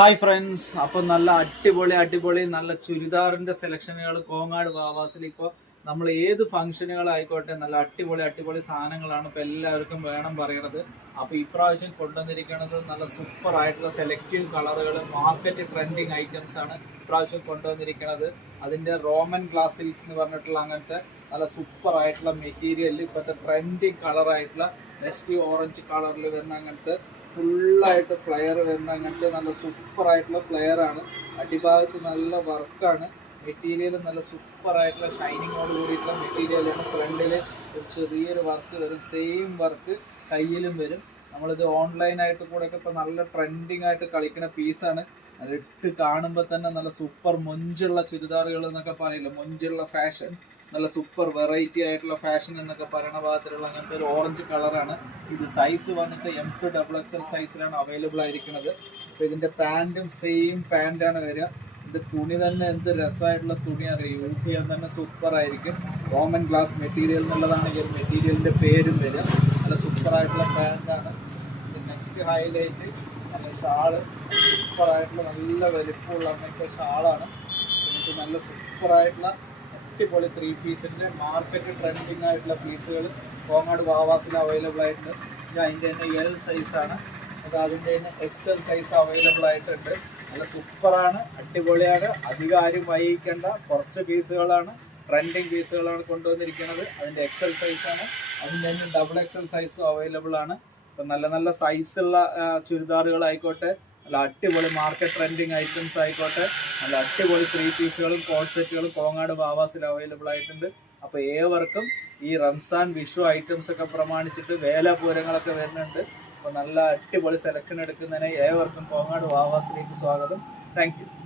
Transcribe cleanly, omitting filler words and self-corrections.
Hi friends, അപ്പം നല്ല അടിപൊളി നല്ല ചുരിദാറിന്റെ സെലക്ഷനുകൾ കോങ്ങാട് വാവാസിൽ ഇപ്പോൾ നമ്മൾ ഏത് ഫംഗ്ഷനുകളായിക്കോട്ടെ നല്ല അടിപൊളി സാധനങ്ങളാണ് ഇപ്പോൾ എല്ലാവർക്കും വേണം പറയണത്. അപ്പോൾ ഇപ്രാവശ്യം കൊണ്ടുവന്നിരിക്കുന്നത് നല്ല സൂപ്പർ ആയിട്ടുള്ള സെലക്റ്റീവ് കളറുകൾ, മാർക്കറ്റ് ട്രെൻഡിങ് ഐറ്റംസ് ആണ് ഇപ്രാവശ്യം കൊണ്ടുവന്നിരിക്കുന്നത്. അതിന്റെ റോമൻ ഗ്ലാസ് സിൽക്സ് എന്ന് പറഞ്ഞിട്ടുള്ള അങ്ങനത്തെ നല്ല സൂപ്പർ ആയിട്ടുള്ള മെറ്റീരിയലിൽ ഇപ്പോഴത്തെ ട്രെൻഡിങ് കളറായിട്ടുള്ള നെസ്റ്റി ഓറഞ്ച് കളറിൽ വരുന്ന അങ്ങനത്തെ ഫുള്ളായിട്ട് ഫ്ലെയർ വരുന്ന അങ്ങനത്തെ നല്ല സൂപ്പർ ആയിട്ടുള്ള ഫ്ലെയർ ആണ്. അടിഭാഗത്ത് നല്ല വർക്കാണ്. മെറ്റീരിയൽ നല്ല സൂപ്പർ ആയിട്ടുള്ള ഷൈനിങ്ങോട് കൂടിയിട്ടുള്ള മെറ്റീരിയലാണ്. ഫ്രണ്ടിൽ ഒരു ചെറിയൊരു വർക്ക് വരും, സെയിം വർക്ക് കയ്യിലും വരും. നമ്മളിത് ഓൺലൈനായിട്ട് കൂടെ ഒക്കെ ഇപ്പം നല്ല ട്രെൻഡിങ് ആയിട്ട് കളിക്കുന്ന പീസാണ്. അത് ഇട്ട് കാണുമ്പോൾ തന്നെ നല്ല സൂപ്പർ മൊഞ്ചുള്ള ചുരിദാറുകൾ എന്നൊക്കെ പറയില്ല, മൊഞ്ചുള്ള ഫാഷൻ, നല്ല സൂപ്പർ വെറൈറ്റി ആയിട്ടുള്ള ഫാഷൻ എന്നൊക്കെ പറയുന്ന ഭാഗത്തിലുള്ള അങ്ങനത്തെ ഒരു ഓറഞ്ച് കളറാണ്. ഇത് സൈസ് വന്നിട്ട് M2 XXL സൈസിലാണ് അവൈലബിൾ ആയിരിക്കുന്നത്. അപ്പോൾ ഇതിൻ്റെ പാൻറ്റും സെയിം പാൻറ്റാണ് വരിക. ഇത് തുണി തന്നെ എന്ത് രസമായിട്ടുള്ള തുണിയാണ്, യൂസ് ചെയ്യാൻ തന്നെ സൂപ്പർ ആയിരിക്കും. റോമൻ ഗ്ലാസ് മെറ്റീരിയൽ എന്നുള്ളതാണ് ഈ ഒരു മെറ്റീരിയലിൻ്റെ പേരും വരിക. നല്ല സൂപ്പറായിട്ടുള്ള പാൻറ്റാണ്. ഇത് നെക്സ്റ്റ് ഹൈലൈറ്റ് നല്ല ഷാള്, സൂപ്പറായിട്ടുള്ള നല്ല വലിപ്പമുള്ള അങ്ങനത്തെ ഷാളാണ്. എനിക്ക് നല്ല സൂപ്പറായിട്ടുള്ള അടിപൊളി 3 പീസിൻ്റെ മാർക്കറ്റ് ട്രെൻഡിങ് ആയിട്ടുള്ള പീസുകൾ കോങ്ങാട് വാവാസിൽ അവൈലബിൾ ആയിട്ടുണ്ട്. ഇത് അതിൻ്റെ തന്നെ L സൈസാണ്. അത് അതിൻ്റെ തന്നെ XL സൈസ് അവൈലബിൾ ആയിട്ടുണ്ട്. നല്ല സൂപ്പറാണ്, അടിപൊളിയാണ്. അധികം ആരും വൈകിക്കേണ്ട കുറച്ച് പീസുകളാണ്, ട്രെൻഡിങ് പീസുകളാണ് കൊണ്ടുവന്നിരിക്കുന്നത്. അതിൻ്റെ XL സൈസാണ്. അതിൻ്റെ തന്നെ XXL സൈസും അവൈലബിൾ ആണ്. അപ്പം നല്ല സൈസുള്ള ചുരിദാറുകളായിക്കോട്ടെ, നല്ല അടിപൊളി മാർക്കറ്റ് ട്രെൻഡിങ് ഐറ്റംസ് ആയിക്കോട്ടെ, നല്ല അടിപൊളി 3 പീസുകളും കോഡ് സെറ്റുകളും കോങ്ങാട് വാവാസിൽ അവൈലബിൾ ആയിട്ടുണ്ട്. അപ്പോൾ ഏവർക്കും ഈ റംസാൻ വിഷു ഐറ്റംസ് ഒക്കെ പ്രമാണിച്ചിട്ട് വേലപൂരങ്ങളൊക്കെ വരുന്നുണ്ട്. അപ്പോൾ നല്ല അടിപൊളി സെലക്ഷൻ എടുക്കുന്നതിന് ഏവർക്കും കോങ്ങാട് വാവാസിലേക്ക് സ്വാഗതം. Thank you.